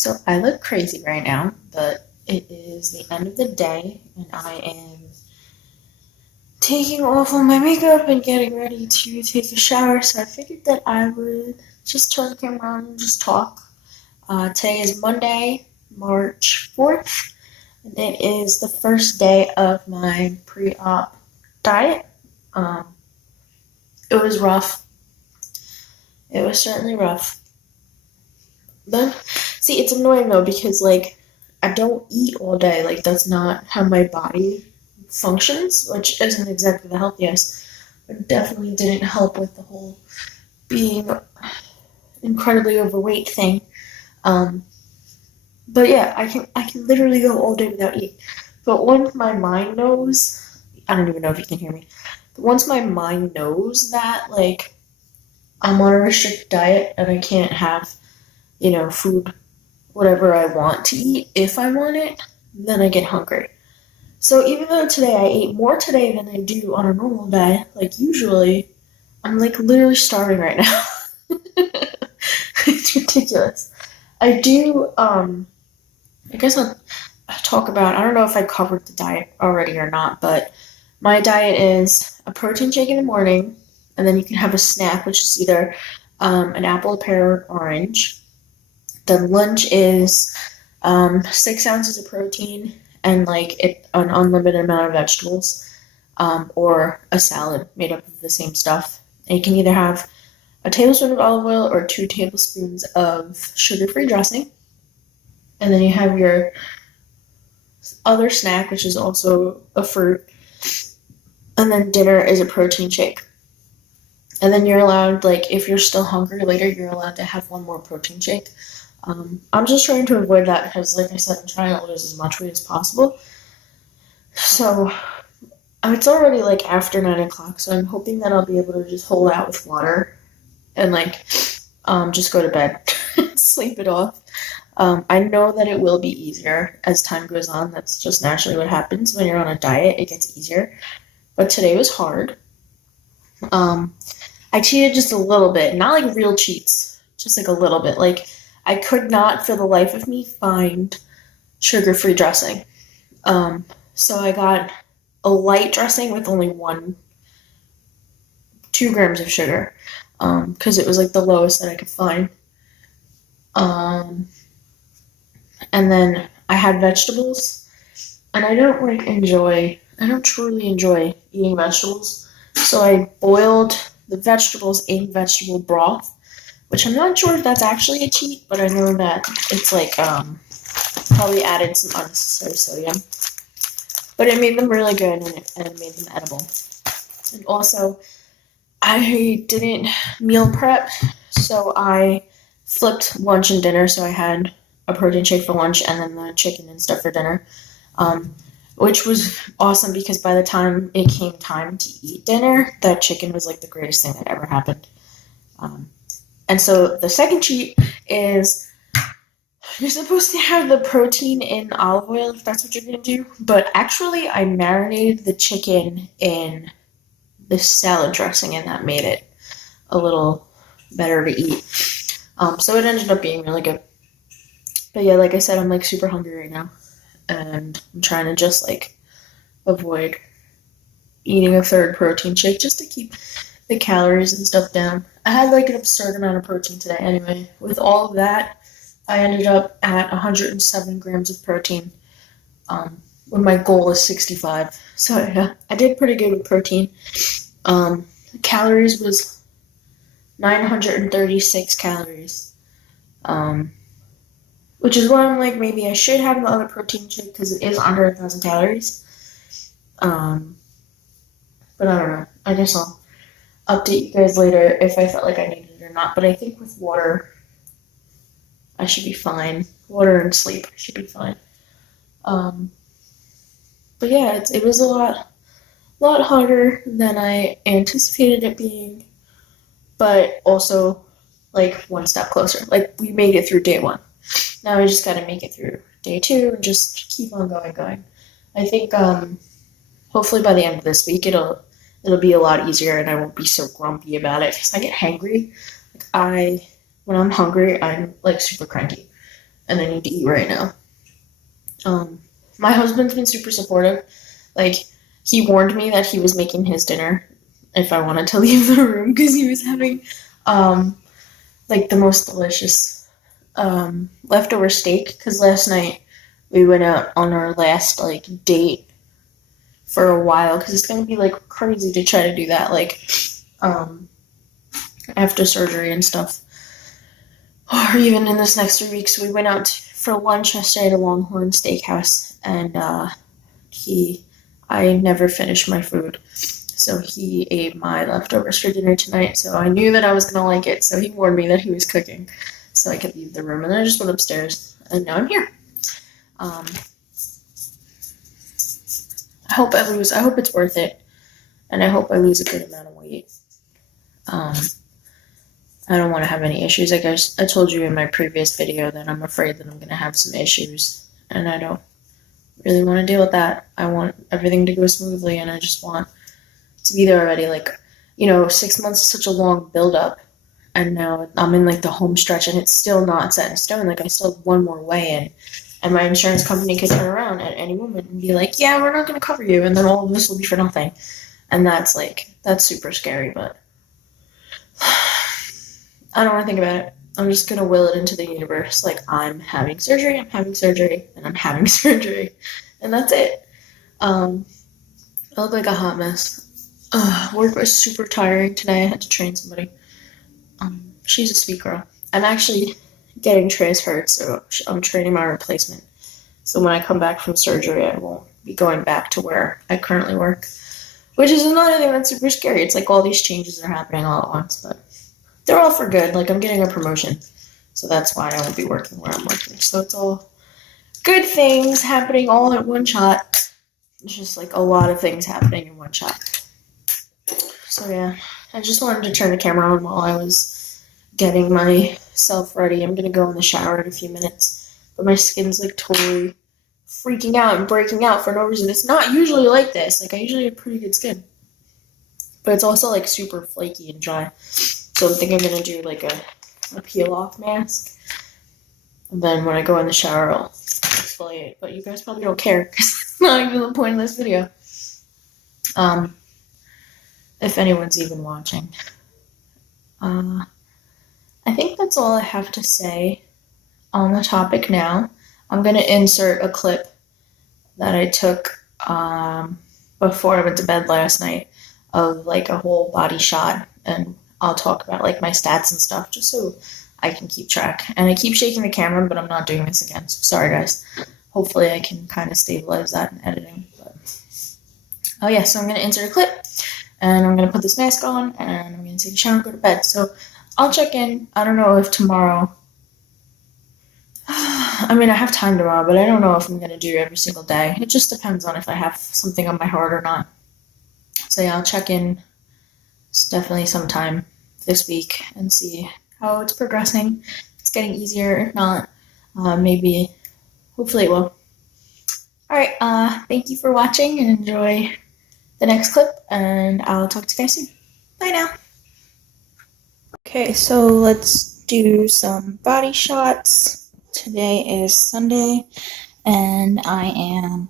So I look crazy right now, but it is the end of the day and I am taking off all my makeup and getting ready to take a shower. So I figured that I would just turn the camera on and just talk. Today is Monday, March 4th, and it is the first day of my pre-op diet. Um, it was rough. It was certainly rough. But see, it's annoying though because I don't eat all day. Like that's not how my body functions, which isn't exactly the healthiest. But definitely didn't help with the whole being incredibly overweight thing. Um, but yeah, I can literally go all day without eating. But once my mind knows, I don't even know if you can hear me. But once my mind knows that I'm on a restricted diet and I can't have food whatever I want to eat if I want it, then I get hungry. So even though today I ate more today than I do on a normal day, like usually, I'm literally starving right now. It's ridiculous. I do, I guess I'll talk about, I don't know if I covered the diet already or not, but my diet is a protein shake in the morning, and then you can have a snack, which is either an apple, a pear, or orange. The lunch is 6 ounces of protein and an unlimited amount of vegetables, or a salad made up of the same stuff. And you can either have a tablespoon of olive oil or 2 tablespoons of sugar-free dressing. And then you have your other snack, which is also a fruit. And then dinner is a protein shake. And then you're allowed, if you're still hungry later, you're allowed to have one more protein shake. I'm just trying to avoid that because, like I said, I'm trying to lose as much weight as possible. So it's already after 9 o'clock, so I'm hoping that I'll be able to just hold out with water and just go to bed, sleep it off. I know that it will be easier as time goes on. That's just naturally what happens when you're on a diet. It gets easier. But today was hard. I cheated just a little bit, not real cheats, just a little bit. I could not for the life of me find sugar-free dressing. So I got a light dressing with only 2 grams of sugar, because it was the lowest that I could find. And then I had vegetables, and I don't truly enjoy eating vegetables. So I boiled the vegetables in vegetable broth, which I'm not sure if that's actually a cheat, but I know that it's probably added some unnecessary sodium. But it made them really good and it made them edible. And also, I didn't meal prep, so I flipped lunch and dinner, so I had a protein shake for lunch and then the chicken and stuff for dinner. Which was awesome because by the time it came time to eat dinner, that chicken was the greatest thing that ever happened. And so the second cheat is you're supposed to have the protein in olive oil if that's what you're going to do. But actually, I marinated the chicken in the salad dressing, and that made it a little better to eat. So it ended up being really good. But yeah, like I said, I'm super hungry right now. And I'm trying to just avoid eating a third protein shake just to keep the calories and stuff down. I had an absurd amount of protein today anyway. With all of that, I ended up at 107 grams of protein, when my goal is 65. So yeah, I did pretty good with protein. Calories was 936 calories. Which is why I'm maybe I should have the other protein shake because it is under 1,000 calories. But I don't know. I guess I'll update you guys later if I felt like I needed it or not. But I think with water, I should be fine. Water and sleep, I should be fine. But yeah, it was a lot harder than I anticipated it being. But also, one step closer. We made it through day 1. Now I just gotta make it through day 2 and just keep on going. I think hopefully by the end of this week it'll be a lot easier and I won't be so grumpy about it because I get hangry. When I'm hungry, I'm super cranky, and I need to eat right now. My husband's been super supportive. Like, he warned me that he was making his dinner if I wanted to leave the room because he was having, like, the most delicious leftover steak. Because last night we went out on our last, like, date for a while because it's going to be, like, crazy to try to do that, like, after surgery and stuff. Or even in this next 3 weeks. We went out for lunch yesterday at a Longhorn Steakhouse, and I never finished my food. So he ate my leftovers for dinner tonight, so I knew that I was going to like it, so he warned me that he was cooking, so I could leave the room, and then I just went upstairs, and now I'm here. I hope it's worth it, and I hope I lose a good amount of weight. I don't want to have any issues. Like I told you in my previous video that I'm afraid that I'm going to have some issues, and I don't really want to deal with that. I want everything to go smoothly, and I just want to be there already. Like, 6 months is such a long build-up, and now I'm in, like, the home stretch, and it's still not set in stone. Like, I still have one more weigh-in, and my insurance company could turn around at any moment and be like, yeah, we're not going to cover you, and then all of this will be for nothing. And that's super scary, but I don't want to think about it. I'm just going to will it into the universe. Like, I'm having surgery, and I'm having surgery. And that's it. I look like a hot mess. Work was super tiring today. I had to train somebody. She's a sweet girl. I'm actually getting transferred, so I'm training my replacement. So when I come back from surgery, I won't be going back to where I currently work. Which is another thing that's super scary. It's like all these changes are happening all at once, but they're all for good. Like, I'm getting a promotion, so that's why I won't be working where I'm working. So it's all good things happening all at one shot. It's just, like, a lot of things happening in one shot. So, yeah, I just wanted to turn the camera on while I was getting myself ready. I'm going to go in the shower in a few minutes, but my skin's, like, totally freaking out and breaking out for no reason. It's not usually like this. Like, I usually have pretty good skin, but it's also, like, super flaky and dry. So I'm thinking I'm going to do, like, a peel-off mask. And then when I go in the shower, I'll exfoliate. But you guys probably don't care, because it's not even the point of this video. If anyone's even watching. I think that's all I have to say on the topic now. I'm going to insert a clip that I took before I went to bed last night of, like, a whole body shot, and I'll talk about, like, my stats and stuff, just so I can keep track. And I keep shaking the camera, but I'm not doing this again, so sorry, guys. Hopefully I can kind of stabilize that in editing. But oh, yeah, so I'm going to insert a clip, and I'm going to put this mask on, and I'm going to take a shower and go to bed. So I'll check in. I don't know if tomorrow... I mean, I have time tomorrow, but I don't know if I'm going to do every single day. It just depends on if I have something on my heart or not. So, yeah, I'll check in. It's definitely sometime this week and see how it's progressing. If it's getting easier. If not, maybe, hopefully it will. Alright, thank you for watching and enjoy the next clip, and I'll talk to you guys soon. Bye now. Okay, so let's do some body shots. Today is Sunday, and I am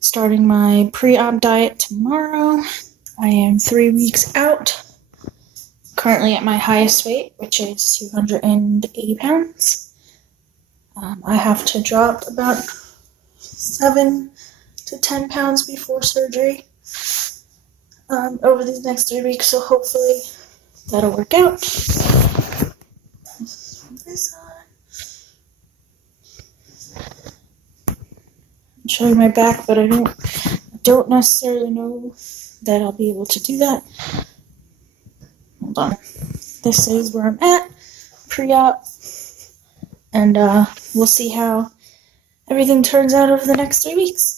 starting my pre-op diet tomorrow. I am 3 weeks out, currently at my highest weight, which is 280 pounds. I have to drop about 7 to 10 pounds before surgery over these next 3 weeks, so hopefully that'll work out. This I'm showing my back, but I don't necessarily know that I'll be able to do that. Hold on. This is where I'm at, pre-op, and we'll see how everything turns out over the next 3 weeks.